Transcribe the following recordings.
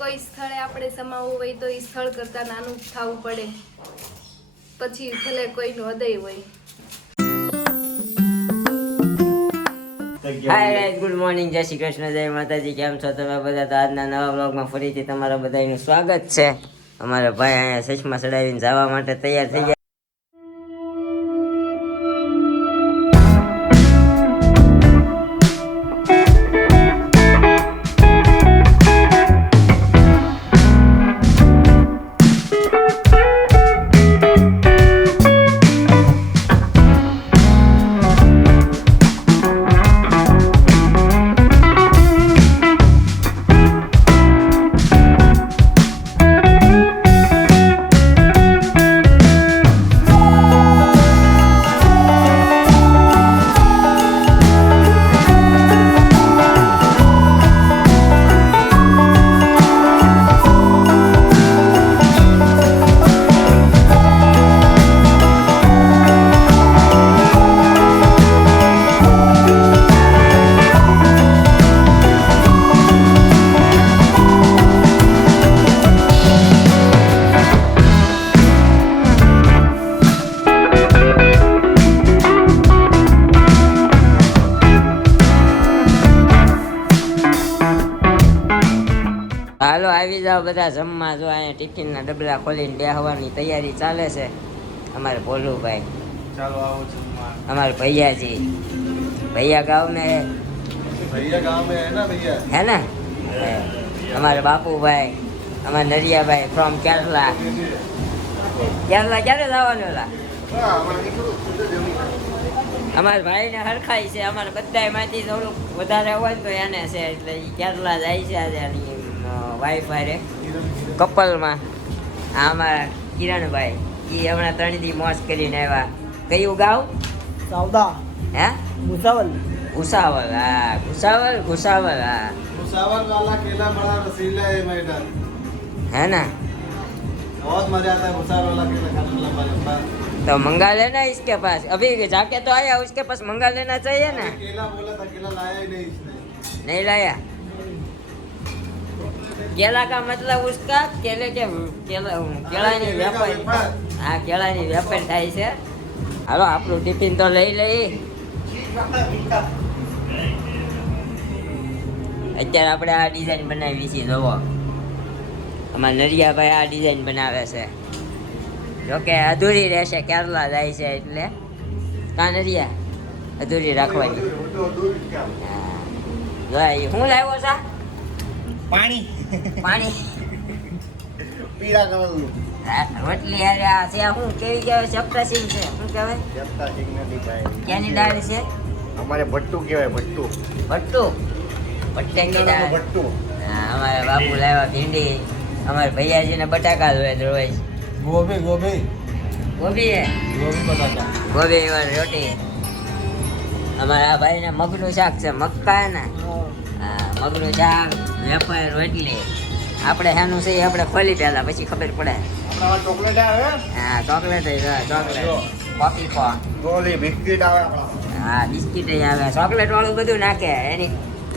કોઈ સ્થળે આપણે સમાવવું હોય તો એ સ્થળ કરતાં નાનું થવું પડે, પછી ભલે કોઈનું હૃદય હોય. હાય ગાઈઝ, ગુડ મોર્નિંગ, જય શ્રી કૃષ્ણ, જય માતાજી. કેમ છો તમે બધા? તો આજના નવા બ્લોગમાં ફરીથી તમારા બધાનું સ્વાગત છે. અમારા ભાઈ અહીંયા ચશ્મા ચડાવીને જવા માટે તૈયાર થઈ ગયા. હાલો આવી જાઓ બધા જમવા. જો અહીંયા ટિફિનના ડબલા ખોલીને બેહવાની તૈયારી ચાલે છે. અમારે ભોલુભાઈ, ચાલો આવો જમવા. અમારે ભૈયાજી, ભૈયા ગાँव में है, भैया गांव में है ना भैया? है ना? અમારે બાપુભાઈ, અમારે નરિયાભાઈ ફ્રોમ કેરલા. કેરલા ક્યારે જવાનું? ઓલા અમારા ભાઈને હરખાઈ છે. અમારે બધામાંથી થોડુંક વધારે હોય તો એને છે, એટલે એ કેરલા જાય છે આજે વાઈફ હારે કપલમાં. આ અમારા કિરણભાઈ, એ હમણાં 3 દી મોજ કરીને આવ્યા. કયું ગાવ? सौदा હે? मुसावल ભુસાવલ. હા, ભુસાવલ, ભુસાવલ. હા, मुसावर वाला केला बड़ा रसीला है मैडम, है ना? बहुत मजा आता है मुसावर वाला केला खाने में, लंबा लंबा. तो मंगा लेना इसके पास. अभी जाके तो आया, उसके पास मंगा लेना चाहिए ना. केला बोला था, केला लाया ही नहीं इसने. नहीं लाया? केला का मतलब उसका केले के કેળાની વેપારી. હા, કેળાની વેપારી થાય છે. હાલો આપણું ટિફિન તો લઈ લઈ. અત્યારે આપણે આ ડિઝાઇન બનાવી છે. જોવો, અમારા નરિયાભાઈ આ ડિઝાઇન બનાવે છે. જોકે અધૂરી રહેશે, કેરલા જાય છે એટલે. કાં નરિયા અધૂરી રાખવાની. હા, હું લાવ્યો છે पानी પાણી. पीला कलर રોટલી અરે આ છે શું કેવી કહેવાય? ચપટાસીન છે, શું કહેવાય? जबता सिंह नदी भाई. ક્યાંની દાળ છે? हमारे भट्टू कहेवाय, भट्टू. ભટ્ટુ, ભટ્ટેની દાળ. भट्टू. હા, અમારે બાપુ લાવ્યા ભીંડી. અમારે ભૈયાજીને બટાકા જોઈએ રોજ. गोभी गोभी ગોભી હે, गोभी बताता. ગોભી વાળી રોટી. અમારા આ ભાઈને મગનું શાક છે, મક્કા ને. હા, મગનું શાક, વેપાર, રોટલી. આપણે શાનું છે એ આપણે ખોલી પહેલા, પછી ખબર પડે. अपना चॉकलेट आवे, હા, ચોકલેટ, ચોકલેટ, કોફી ખો. गोली बिस्किट आवे अपना. હા, બિસ્કિટ આવે, ચોકલેટ વાળું બધું નાખે.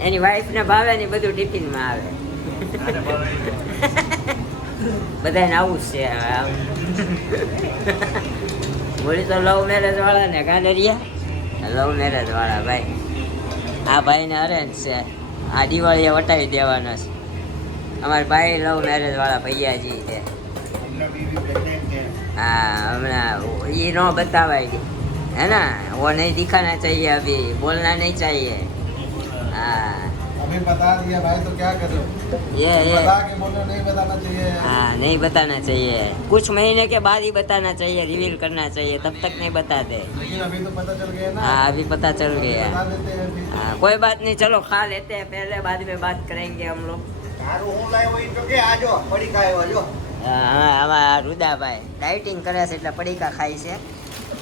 એની વાઈફ ને ભાવે ને બધું ટિફિનમાં આવે. બધાને આવું જ છે હવે. આમ બોલી તો લવ મેરેજ વાળા ને કાંડરિયા, લવ મેરેજ વાળા ભાઈ. આ ભાઈને અરેન્જ છે. આ દિવાળીએ વટાવી દેવાનો છે. અમારા ભાઈ લવ મેરેજ વાળા ભૈયાજી છે. अपना बीवी प्रेग्नेंट है. हाँ, हमारा ये नो बतावाएगी, है ना? वो नहीं दिखाना चाहिए, अभी बोलना नहीं चाहिए. हाँ, अभी बता दिया भाई तो क्या करो? ये बता के बोलो नहीं बताना चाहिए. हाँ, नहीं बताना चाहिए. कुछ महीने के बाद ही बताना चाहिए, रिवील करना चाहिए. तब तक नहीं बताते. लेकिन अभी तो पता चल गया ना. हाँ, अभी पता चल गया. बता देते हैं अभी. हाँ, कोई बात नहीं, चलो खा लेते हैं पहले, बाद में बात करेंगे हम लोग. તારું હું લાવ્યો ઈ તો કે આજો પડી ખાયો આજો. હા, આમાં રુદાભાઈ ડાયટિંગ કરે છે એટલે પડીકા ખાય છે.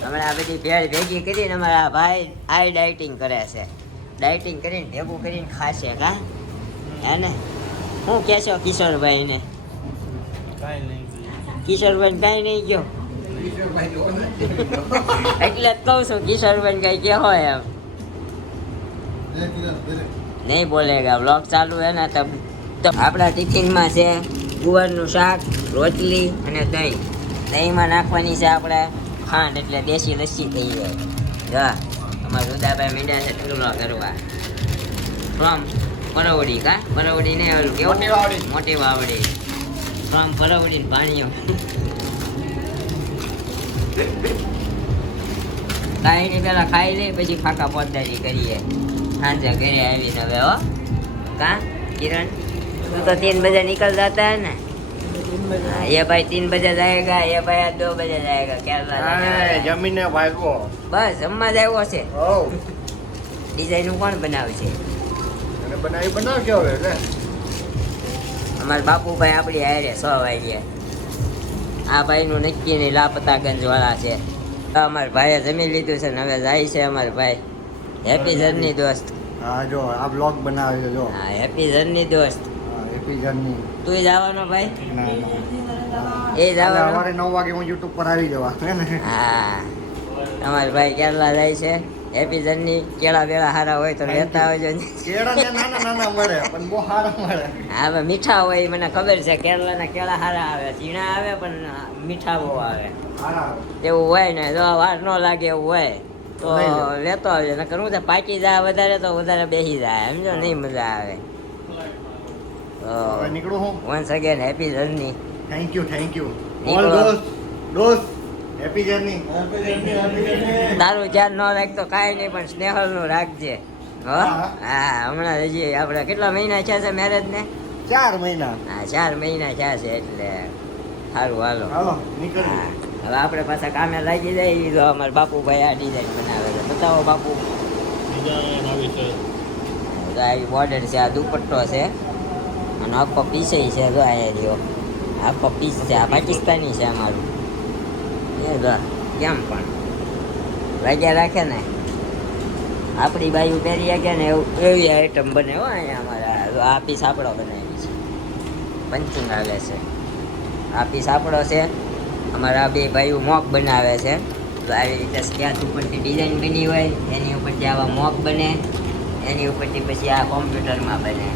હમણાં આ બધી ભેળ ભેગી કરીને અમારા ભાઈ આ ડાયટિંગ કરે છે. ડાયટિંગ કરીને ભેગું કરીને ખાશે. કા હે ને? શું કહેશો કિશોરભાઈને? કાઈ નહીં. કિશોરભાઈ કાંઈ નહીં ગયો એટલે જ કહું છું, કિશોરભાઈ કઈ કહો એમ नहीं बोलेगा, व्लॉग चालू है ना तब તો આપણા ટિફિનમાં છે ગુવારનું શાક, રોટલી અને દહીં. દહીંમાં નાખવાની છે આપણે ખાંડ, એટલે દેશી લસ્સી થઈ જાય. જા અમારા રુદાભાઈ મીંડ્યા છે ટૂલો કરવા ફ્રોમ પરવડી. કા પરવડી ને ઓલું કેવું મોટી વાવડી ફ્રોમ પરવડી પાણીઓ. કાંઈ નહીં, પેલા ખાઈ લે પછી ફાંકા પોતાજી કરીએ સાંજે ઘરે આવીને. હવે હો કા किरण तू तो 3 बजे निकल जाता है ना? हाँ, ये भाई 3 बजे जाएगा, ये भाई 2 बजे जाएगा. केरला જમીને ભાગો. બસ જમવા જ આવ્યો છે. ઓ ડિઝાઇન કોણ બનાવે છે? અને બનાવ કેવો રે? અમારા બાપુભાઈ આપણી હારે 6 વાગે. આ ભાઈનું નક્કી નહીં, લાપતાગંજ વાળા છે. અમારા ભાઈએ જમી લીધું છે ને હવે જાય છે અમારા ભાઈ. હેપી જર્ની દોસ્ત. હા જો આ બ્લોગ બનાવ્યો જો. હા હેપી જર્ની દોસ્ત. હા હેપી જર્ની. તું જવાનો ભાઈ? ના એ જવાનો. સવારે 9 વાગે હું YouTube પર આવી જવા. હા અમારા ભાઈ કેરલા જાય છે. Happy journey. કેળા બેળા સારા હોય તો લેતા આવજો. કેળા ને નાના મળે પણ બહુ સારા મળે. હા હવે મીઠા હોય મને ખબર છે. કેરલાના કેળા સારા આવે, ઝીણા આવે પણ મીઠા બહુ આવે. સારા એવું હોય ને જો વાર ન લાગે એવું હોય તો લઈ લો. લેતો આવજો. નકર હું પાકી જાય વધારે તો વધારે બેસી જાય, સમજો નહીં મજા આવે. હવે નીકળું હું. Once again happy journey. Thank you નીકળો. ઓલ દોસ્ત હેપી જર્ની. તારું ધ્યાન ન રાખતો કાંઈ નહીં પણ સ્નેહલ નું રાખજે. હો હા. હા હમણાં હજી આપણે કેટલા મહિના થયા છે મેરેજ ને? 4 મહિના. હા 4 મહિના થયા છે એટલે સારું હાલો. હાલો હા નીકળીએ. હવે આપણે પાછા કામે લાગી જાય. તો અમારા બાપુભાઈ આ ડિઝાઇન બનાવે છે. બતાવો બાપુ. તો આ બોર્ડર છે, આ દુપટ્ટો છે અને આખો પીસ છે. જો અહીંયા રહ્યો આખો પીસ છે. આ પાકિસ્તાની છે અમારું. એ જો કેમ પણ વાગ્યા રાખે ને આપણી બાજુ પહેરી ગયા ને એવું એવી આઈટમ બને હો અહીંયા અમારા. આ પીસ આપણો બનાવી છે, પંચિંગ આવે છે. આ પીસ આપણો છે. અમારા બે ભાઈઓ મોક બનાવે છે. તો આવી રીતે સ્કેચ ઉપરથી ડિઝાઇન બની હોય એની ઉપરથી આવા મોક બને, એની ઉપરથી પછી આ કોમ્પ્યુટરમાં બને.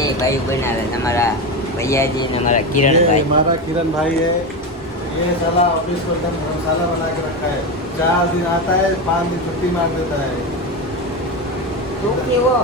એ ભાઈઓ બનાવે છે અમારા ભૈયાજી અને અમારા કિરણભાઈ. हमारा किरण भाई है, ये साला ऑफिस को एकदम धर्मशाला बना के रखा है. 4 दिन आता है, 5 दिन छुट्टी मार देता है. તું કેવો?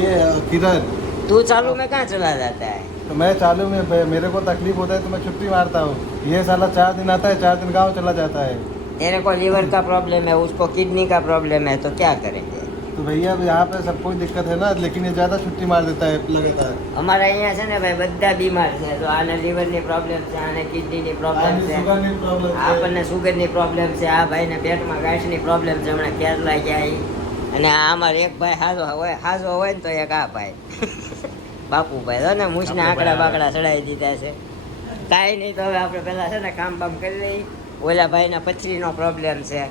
ये किरण. तू चालू में कहाँ चला जाता है? तो मैं चालू में मेरे को तकलीफ होता है तो मैं छुट्टी मारता हूँ. ये साला 4 दिन आता है, 4 दिन गाँव चला जाता है. तेरे को लीवर का प्रॉब्लम है, उसको किडनी का प्रॉब्लम है, तो क्या करेंगे? तो भैया अब यहाँ पे सबको दिक्कत है ना, लेकिन ये ज़्यादा छुट्टी मार देता है लगातार. અમારા અહીંયા છે ને ભાઈ બધા બીમાર છે. તો આને લીવરની પ્રોબ્લેમ છે, આને કિડનીની પ્રોબ્લેમ છે, સુગરની problem છે. આપણને સુગરની પ્રોબ્લેમ છે, આ ભાઈને પેટમાં ગાંઠની પ્રોબ્લેમ છે. હમણાં કેરલા ગયા ઈ. અને આ અમારો એક ભાઈ હાજો હોય ને તો એક આ ભાઈ બાપુભાઈ તો ને મૂછને આંકડા બાકડા ચડાવી દીધા છે. કાંઈ નહીં, તો હવે આપણે પહેલાં છે ને કામ બામ કરી લઈ. ઓલા ભાઈને પથરીનો પ્રોબ્લેમ છે,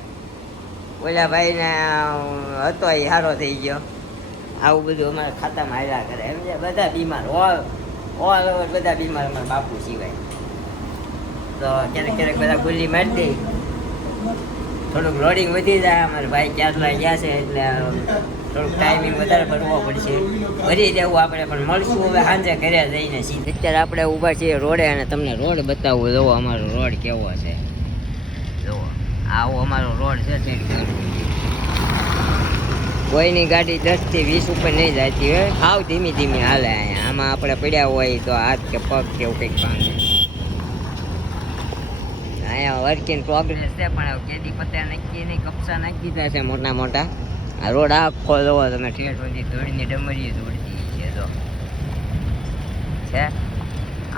ઓલા ભાઈને હતો એ સારો થઈ ગયો. આવું બધું અમારા ખાતામાં આવ્યા કરે એમ છે. બધા બીમાર ઓલ ઓવર બધા બીમાર અમારા બાપુ સિવાય. તો ક્યારેક ક્યારેક બધા ગુલ્લી મારી દે, થોડુંક લોડિંગ વધી જાય. અમારા ભાઈ ક્યારલા ગયા છે એટલે થોડુંક ટાઈમિંગ વધારે ભરવો પડશે. ભરી દેવું આપણે પણ મળશું હવે સાંજે ઘરે જઈને સીધે. અત્યારે આપણે ઊભા છીએ રોડે અને તમને રોડ બતાવવું. જોવો અમારો રોડ કેવો છે. જુઓ આવો અમારો રોડ છે. કોઈની ગાડી 10 થી 20 ઉપર નહીં જતી હોય, હાવ ધીમી ધીમી હાલે અહીંયા. આમાં આપણે પડ્યા હોય તો હાથ કે પગ કે એવું કંઈક ભાંગે. અહીંયા વર્ક ઇન પ્રોગ્રેસ છે પણ કેદી પત્યા નક્કી નહીં. કપસા નાખી દીધા છે મોટા મોટા. આ રોડ આખો જોવો તમે, ઠેઠ સુધી ધૂળની ડમરીએ ધૂળતી છે. તો છે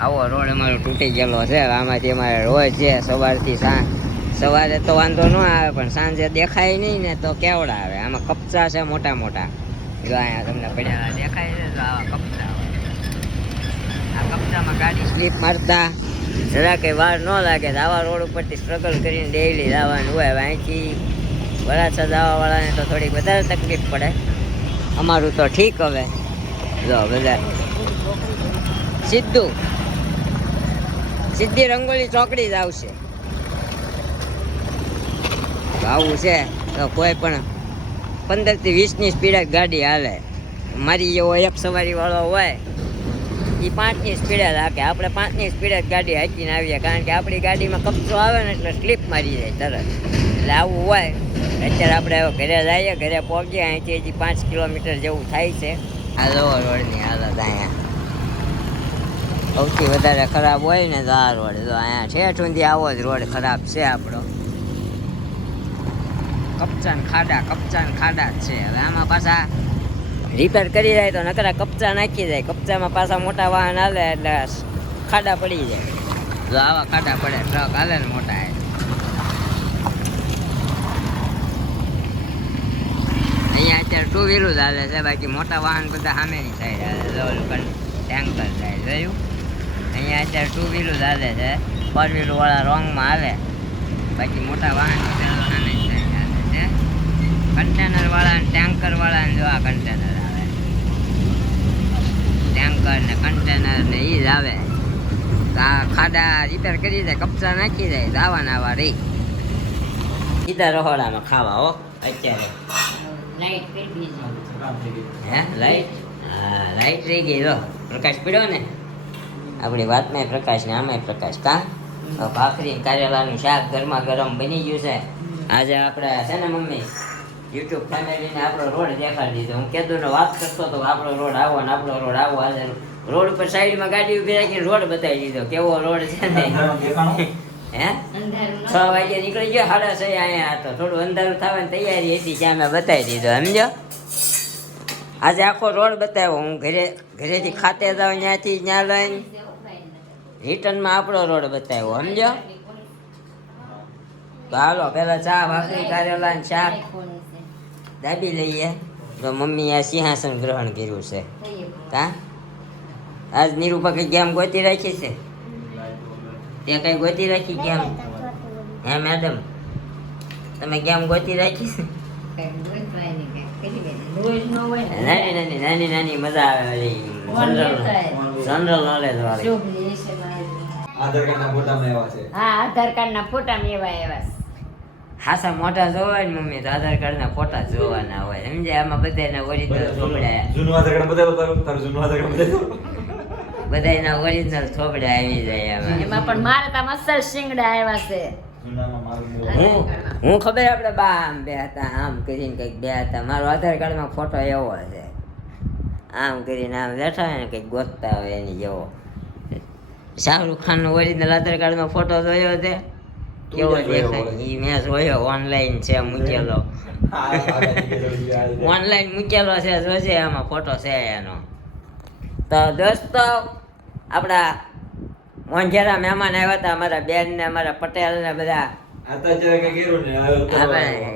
આવો રોડ અમારો તૂટી ગયેલો છે. આમાંથી અમારે રોજ છે સવારથી સવારે તો વાંધો ન આવે પણ સાંજે દેખાય નહીં ને તો કેવડા આવે. આમાં કપચા છે મોટા મોટા. જો અહીંયા તમને પડ્યા દેખાય છે તો આવા કપચા હોય. આ કપચામાં ગાડી સ્લીપ મારતા જરા કંઈ વાર ન લાગે. આવા રોડ ઉપરથી સ્ટ્રગલ કરીને ડેઈલી જવાનું હોય. હવે અહીંથી વરાછા જવાવાળાને તો થોડીક વધારે તકલીફ પડે. અમારું તો ઠીક. હવે જો બધા સીધી રંગોલી ચોકડી જ આવશે. આવું છે તો કોઈ પણ 15 થી 20 ની સ્પીડે ગાડી હાલે. મારી જેવો એક સવારી વાળો હોય એ 5ની સ્પીડે રાખે. આપણે 5ની સ્પીડે જ ગાડી હાંકીને આવીએ, કારણ કે આપણી ગાડીમાં કપચો આવે ને એટલે સ્લીપ મારી જાય તરત. એટલે આવું હોય. અત્યારે આપણે હવે ઘરે જઈએ, ઘરે પહોંચીએ. અહીંથી હજી 5 કિલોમીટર જેવું થાય છે. આ લો રોડની હાલત અહીંયા સૌથી વધારે ખરાબ હોય ને તો આ રોડ. તો અહીંયા ઠેઠ સુધી આવો જ રોડ ખરાબ છે આપણો. કપચાન ખાડા જ છે. હવે આમાં પાછા રિપેર કરી જાય તો નકરા કપચા નાખી જાય. કપચામાં પાછા મોટા વાહન હાલે એટલે ખાડા પડી જાય. જો આવા ખાડા પડે, ટ્રક હાલે ને મોટા. અહીંયા અત્યારે 2 વ્હીલર જ હાલે છે, બાકી મોટા વાહન બધા સામેની સાઈડ હાલે. ટેન્કર જાય જોયું. અહીંયા અત્યારે 2 વ્હીલર જ હાલે છે, 4 વ્હીલર વાળા રોંગમાં હાલે, બાકી મોટા વાહન સામેની સાઈડ હાલે છે. કન્ટેનર વાળા ને ટેન્કર વાળા ને જો આ કન્ટેનર આવે, ટેન્કર ને કન્ટેનર ને એ જ આવે. આ ખાડા રિપેર કરી જાય, કપચા નાખી જાય, દાવા રહી. સીધા રહોડામાં ખાવા હો. અત્યારે લાઈટ કરી દીધી. હે લાઈટ? હા લાઈટ રહી ગઈ. જો પ્રકાશ પડ્યો ને, આપણી વાતમાં પ્રકાશ ને આમાંય પ્રકાશ. કા ભાખરી કારેલાનું શાક ગરમા ગરમ બની ગયું છે. આજે આપણે છે ને મમ્મી યુટ્યુબ ફેમિલીને આપણો રોડ દેખાડી દીધો. હું કીધું ને વાત કરતો તો આપણો રોડ આવો ને આપણો રોડ આવો. આજે રોડ ઉપર સાઈડમાં ગાડી ઉભી રાખીને રોડ બતાવી દીધો. કેવો રોડ છે ને. હે 6 વાગે નીકળી ગયો, 6:30 અહીંયા હતો. થોડું અંધારું થવાની તૈયારી હતી ત્યાં મેં બતાવી દીધો. સમજો આજે આખો રોડ બતાવ્યો. હું ઘરેથી ખાતે જાઉં, ત્યાંથી ત્યાં લઈને રિટર્નમાં આપણો રોડ બતાવ્યો. સમજો તો હાલો પેલા ચા ભાખરી કારેલા ને શાક દાબી લઈએ. તો મમ્મી આ સિંહાસન ગ્રહણ કર્યું છે. કા આજ નિરૂપા કઈ ગેમ ગોતી રાખી છે? ત્યાં કઈ ગોતી રાખી ગેમ? હે મેડમ તમે ગેમ ગોતી રાખી છે? નાની મજા આવે. જનરલ નોલેજ વાળી. આધાર કાર્ડના ફોટામાં એવા છે. હા આધાર કાર્ડના ફોટામાં એવા હાસા મોટા જોવાય ને મમ્મી, તો આધાર કાર્ડના ફોટા જોવાના હોય. સમજાય? આમાં બધાના ઓરિજિનલ થોબડા, જૂનું આધાર કાર્ડ બતાવો તારું જૂનું આધાર કાર્ડ બતાવો. બધાના ઓરિજિનલ થોબડા આવી જાય આમાં. એમાં પણ મારે તો મસ્ત શિંગડા આવ્યા છે. જૂનામાં મારું હું ખબર આપણે બા આમ બે હતા, આમ કરીને કંઈક બે હતા. મારો આધાર કાર્ડમાં ફોટો એવો છે, આમ કરીને આમ બેઠા હોય ને કંઈક ગોતતા હોય એની જેવો. શાહરુખ ખાનનો ઓરિજિનલ આધાર કાર્ડમાં ફોટો જોયો છે કેવો દેખાય? એ મેં જોયો, ઓનલાઈન છે મૂકેલો. ઓનલાઈન મૂકેલો છે, જોજે આમાં ફોટો છે એનો. તો દોસ્તો આપણા મોંઘેરા મહેમાન આવ્યા હતા, અમારા બેન ને અમારા પટેલ ને બધા.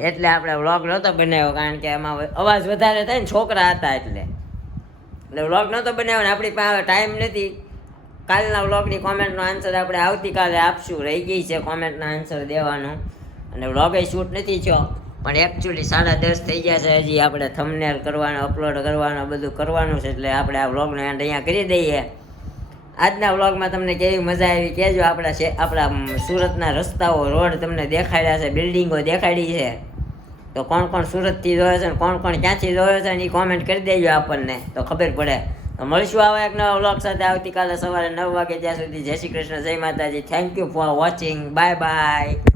એટલે આપણે વ્લોગ નહોતો બનાવ્યો, કારણ કે એમાં અવાજ વધારે થાય ને, છોકરા હતા એટલે વ્લોગ નહોતો બનાવ્યો ને આપણી પાસે ટાઈમ નથી. કાલના વ્લોગની કોમેન્ટનો આન્સર આપણે આવતીકાલે આપશું. રહી ગઈ છે કોમેન્ટનો આન્સર દેવાનું, અને વ્લોગે શૂટ નથી થયો. પણ એકચ્યુઅલી 10:30 થઈ ગયા છે. હજી આપણે થંબનેલ કરવાનો, અપલોડ કરવાનો, બધું કરવાનું છે. એટલે આપણે આ વ્લોગનો એન્ડ અહીંયા કરી દઈએ. આજના વ્લોગમાં તમને કેવી મજા આવી કહેજો. આપણા સુરતના રસ્તાઓ, રોડ તમને દેખાડ્યા છે, બિલ્ડિંગો દેખાડી છે. તો કોણ કોણ સુરતથી જોયો છે ને કોણ કોણ ક્યાંથી જોયો છે ને એ કોમેન્ટ કરી દેજો આપણને, તો ખબર પડે. તો મળીશું આવા એક નવા વ્લોગ સાથે આવતીકાલે સવારે 9 વાગે. ત્યાં સુધી જય શ્રી કૃષ્ણ, જય માતાજી. Thank you for watching. Bye bye.